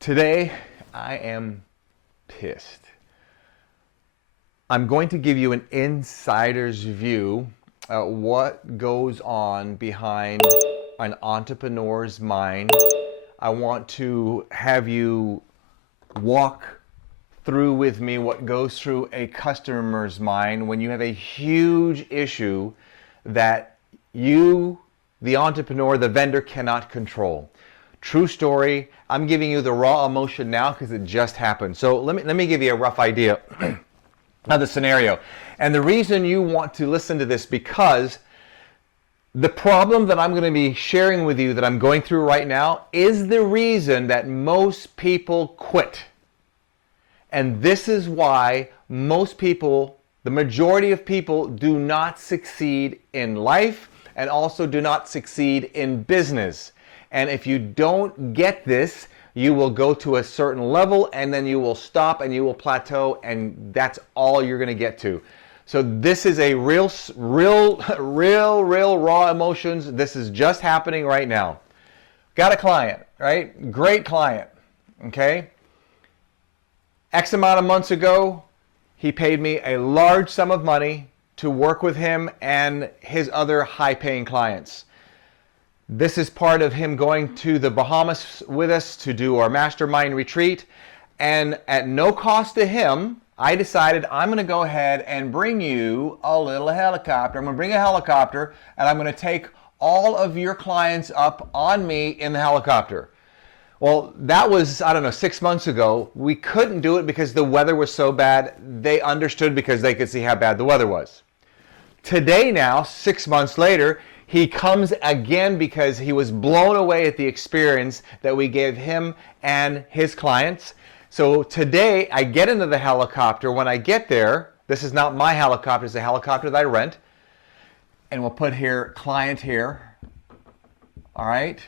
Today, I am pissed. I'm going to give you an insider's view at what goes on behind an entrepreneur's mind. I want to have you walk through with me what goes through a customer's mind when you have a huge issue that you, the entrepreneur, the vendor, cannot control. True story. I'm giving you the raw emotion now because it just happened. So let me give you a rough idea of the scenario. And the reason you want to listen to this, because the problem that I'm going to be sharing with you that I'm going through right now is the reason that most people quit. And this is why most people, the majority of people, do not succeed in life and also do not succeed in business. And if you don't get this, you will go to a certain level and then you will stop and you will plateau, and that's all you're going to get to. So this is a real raw emotions. This is just happening right now. Got a client, right? Great client, okay? X amount of months ago, he paid me a large sum of money to work with him and his other high-paying clients. This is part of him going to the Bahamas with us to do our mastermind retreat. And at no cost to him, I decided I'm going to go ahead and bring you a little helicopter. I'm going to bring a helicopter and I'm going to take all of your clients up on me in the helicopter. Well, that was, 6 months ago. We couldn't do it because the weather was so bad. They understood because they could see how bad the weather was. Today now, 6 months later, he comes again because he was blown away at the experience that we gave him and his clients. So today I get into the helicopter. When I get there, this is not my helicopter, it's a helicopter that I rent. And we'll put here, client here. All right.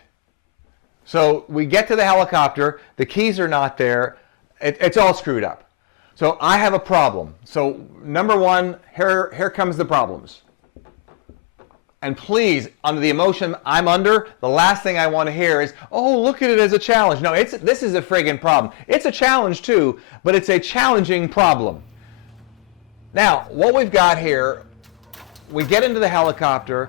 So we get to the helicopter, the keys are not there, it's all screwed up. So I have a problem. So number one, here comes the problems. And please, under the emotion I'm under, the last thing I want to hear is, oh, look at it as a challenge. No, this is a friggin' problem. It's a challenge too, but it's a challenging problem. Now, what we've got here, we get into the helicopter.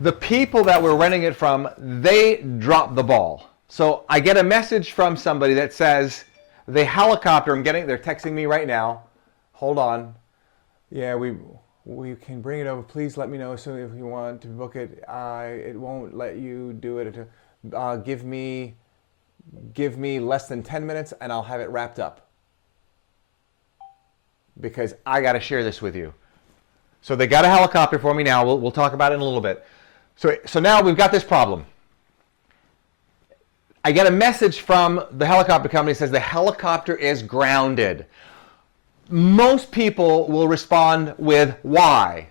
The people that we're renting it from, they drop the ball. So I get a message from somebody that says, the helicopter, they're texting me right now. Hold on. Yeah, we can bring it over. Please let me know soon if you want to book it. It won't let you do it. Give me less than 10 minutes and I'll have it wrapped up. Because I got to share this with you. So they got a helicopter for me now. We'll talk about it in a little bit. So now we've got this problem. I get a message from the helicopter company that says the helicopter is grounded. Most people will respond with why.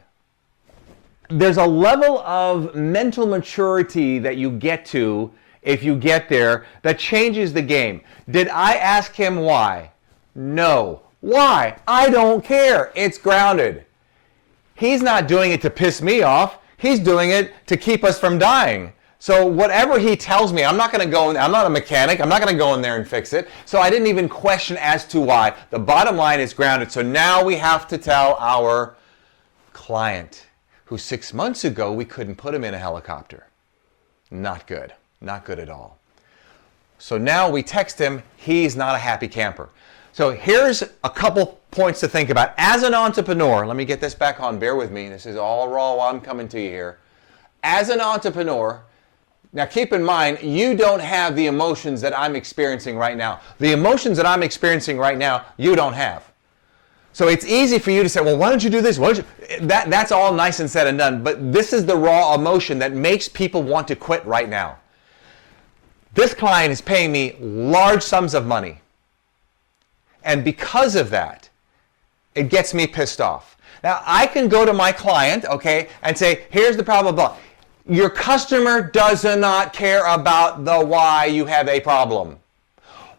There's a level of mental maturity that you get to if you get there that changes the game. Did I ask him why? No. Why? I don't care. It's grounded. He's not doing it to piss me off. He's doing it to keep us from dying. So whatever he tells me, I'm not going to go in, I'm not a mechanic, I'm not going to go in there and fix it. So I didn't even question as to why. The bottom line is grounded. So now we have to tell our client, who 6 months ago we couldn't put him in a helicopter. Not good. Not good at all. So now we text him, he's not a happy camper. So here's a couple points to think about. As an entrepreneur, let me get this back on, bear with me. This is all raw while I'm coming to you here. As an entrepreneur, now keep in mind, you don't have the emotions that I'm experiencing right now. The emotions that I'm experiencing right now, you don't have. So it's easy for you to say, well, why don't you do this? That's all nice and said and done, but this is the raw emotion that makes people want to quit right now. This client is paying me large sums of money. And because of that, it gets me pissed off. Now, I can go to my client, okay, and say, here's the problem, blah. Your customer does not care about the why you have a problem.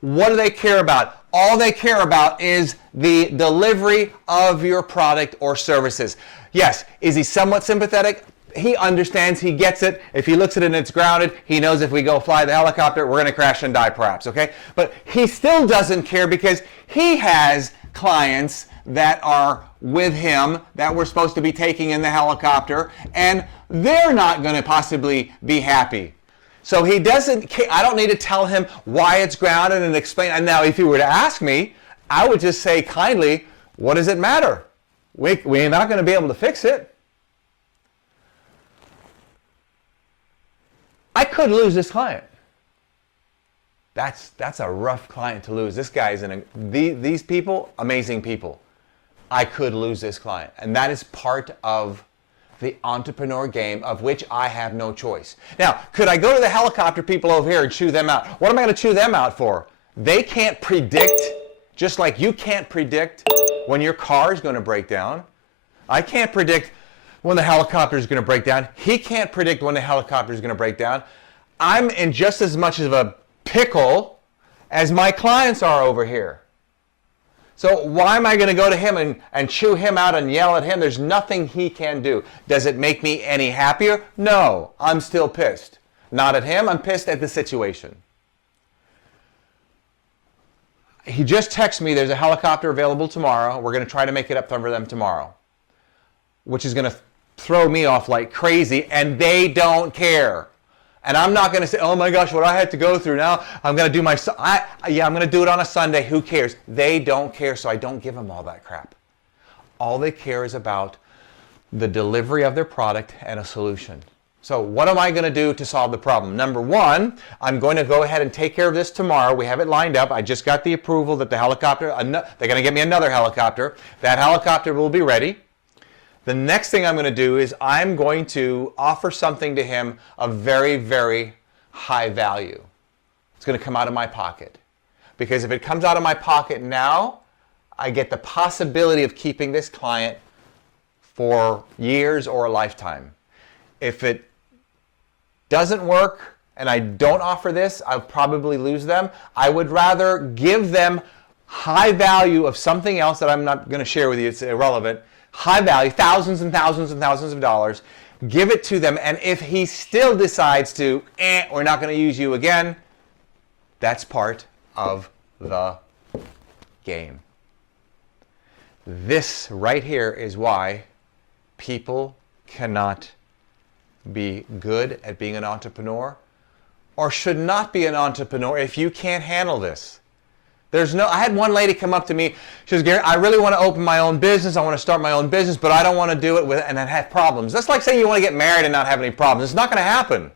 What do they care about? All they care about is the delivery of your product or services. Yes, is he somewhat sympathetic? He understands, he gets it. If he looks at it and it's grounded, he knows if we go fly the helicopter, we're going to crash and die perhaps, okay? But he still doesn't care because he has clients that are with him that we're supposed to be taking in the helicopter, and they're not going to possibly be happy. So he doesn't care. I don't need to tell him why it's grounded and explain. And now if he were to ask me, I would just say kindly, what does it matter? We're not going to be able to fix it. I could lose this client. That's a rough client to lose. This guy's these people, amazing people. I could lose this client. And that is part of the entrepreneur game, of which I have no choice. Now, could I go to the helicopter people over here and chew them out? What am I going to chew them out for? They can't predict, just like you can't predict when your car is going to break down. I can't predict when the helicopter is going to break down. He can't predict when the helicopter is going to break down. I'm in just as much of a pickle as my clients are over here. So why am I going to go to him and chew him out and yell at him? There's nothing he can do. Does it make me any happier? No, I'm still pissed. Not at him, I'm pissed at the situation. He just texted me there's a helicopter available tomorrow. We're going to try to make it up for them tomorrow, which is going to throw me off like crazy, and they don't care. And I'm not going to say, oh my gosh, what I had to go through now, I'm going to do I'm going to do it on a Sunday. Who cares? They don't care, so I don't give them all that crap. All they care is about the delivery of their product and a solution. So what am I going to do to solve the problem? Number one, I'm going to go ahead and take care of this tomorrow. We have it lined up. I just got the approval that the helicopter, they're going to get me another helicopter. That helicopter will be ready. The next thing I'm going to do is I'm going to offer something to him of very, very high value. It's going to come out of my pocket. Because if it comes out of my pocket now, I get the possibility of keeping this client for years or a lifetime. If it doesn't work and I don't offer this, I'll probably lose them. I would rather give them high value of something else that I'm not going to share with you. It's irrelevant. High value, thousands and thousands and thousands of dollars, give it to them, and if he still decides to, we're not going to use you again, that's part of the game. This right here is why people cannot be good at being an entrepreneur, or should not be an entrepreneur if you can't handle this. I had one lady come up to me. She says, Gary, I really want to open my own business. I want to start my own business, but I don't want to do it and then have problems. That's like saying you want to get married and not have any problems. It's not going to happen.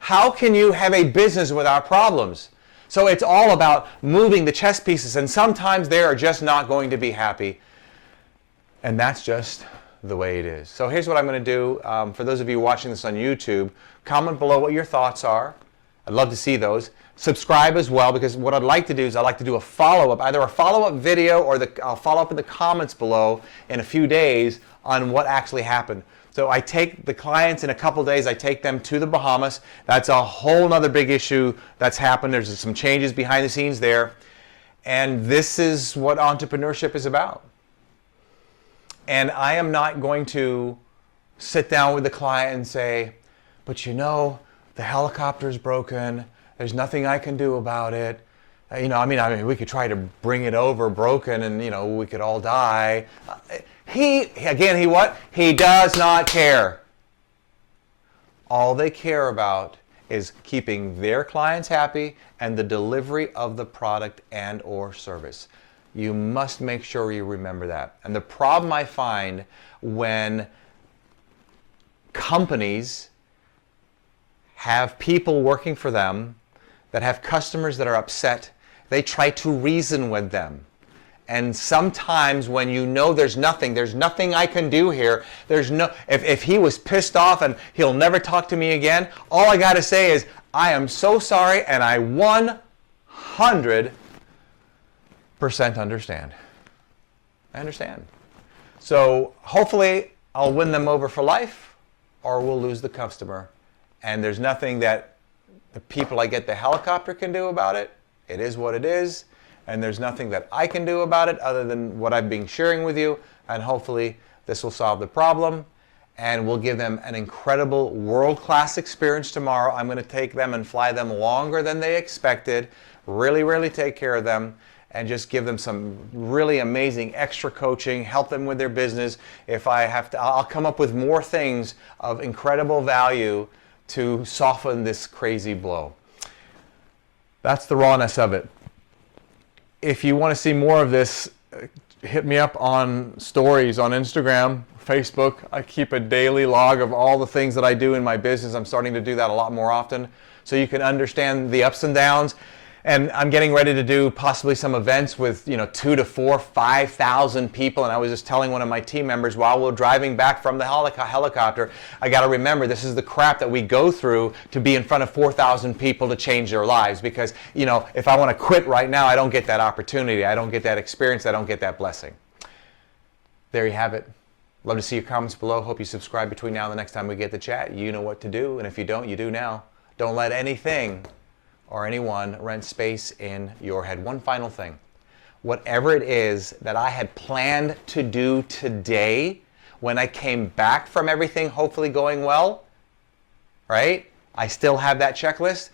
How can you have a business without problems? So it's all about moving the chess pieces, and sometimes they are just not going to be happy. And that's just the way it is. So here's what I'm going to do. For those of you watching this on YouTube, comment below what your thoughts are. I'd love to see those. Subscribe as well, because what I'd like to do is I'd like to do a follow-up, either a follow-up video or I'll follow up in the comments below in a few days on what actually happened. So I take the clients in a couple days, I take them to the Bahamas. That's a whole other big issue that's happened. There's some changes behind the scenes there. And this is what entrepreneurship is about. And I am not going to sit down with the client and say, but you know, the helicopter's broken. There's nothing I can do about it. I mean, we could try to bring it over broken and, we could all die. He does not care. All they care about is keeping their clients happy and the delivery of the product and or service. You must make sure you remember that. And the problem I find when companies have people working for them that have customers that are upset, they try to reason with them. And sometimes when there's nothing I can do here, if he was pissed off and he'll never talk to me again, all I got to say is, I am so sorry and I 100% understand. I understand. So hopefully I'll win them over for life, or we'll lose the customer. And there's nothing that the people I get the helicopter can do about it. It is what it is. And there's nothing that I can do about it other than what I've been sharing with you. And hopefully this will solve the problem. and we'll give them an incredible world-class experience tomorrow. I'm going to take them and fly them longer than they expected, really take care of them, and just give them some really amazing extra coaching, help them with their business. If I have to, I'll come up with more things of incredible value to soften this crazy blow. That's the rawness of it. If you want to see more of this, hit me up on stories on Instagram, Facebook. I keep a daily log of all the things that I do in my business. I'm starting to do that a lot more often so you can understand the ups and downs. And I'm getting ready to do possibly some events with 2,000 to 4,000, 5,000 people. And I was just telling one of my team members while we're driving back from the helicopter, I got to remember this is the crap that we go through to be in front of 4,000 people to change their lives. Because if I want to quit right now, I don't get that opportunity. I don't get that experience. I don't get that blessing. There you have it. Love to see your comments below. Hope you subscribe between now and the next time we get to chat. You know what to do. And if you don't, you do now. Don't let anything or anyone rent space in your head. One final thing. Whatever it is that I had planned to do today when I came back from everything hopefully going well, right? I still have that checklist.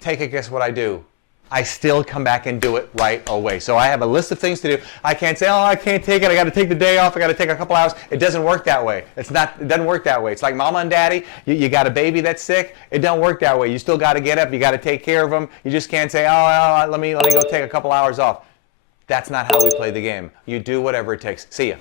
Take a guess what I do. I still come back and do it right away. So I have a list of things to do. I can't say, oh, I can't take it. I got to take the day off. I got to take a couple hours. It doesn't work that way. It doesn't work that way. It's like mama and daddy. You got a baby that's sick. It don't work that way. You still got to get up. You got to take care of them. You just can't say, oh, let me go take a couple hours off. That's not how we play the game. You do whatever it takes. See ya.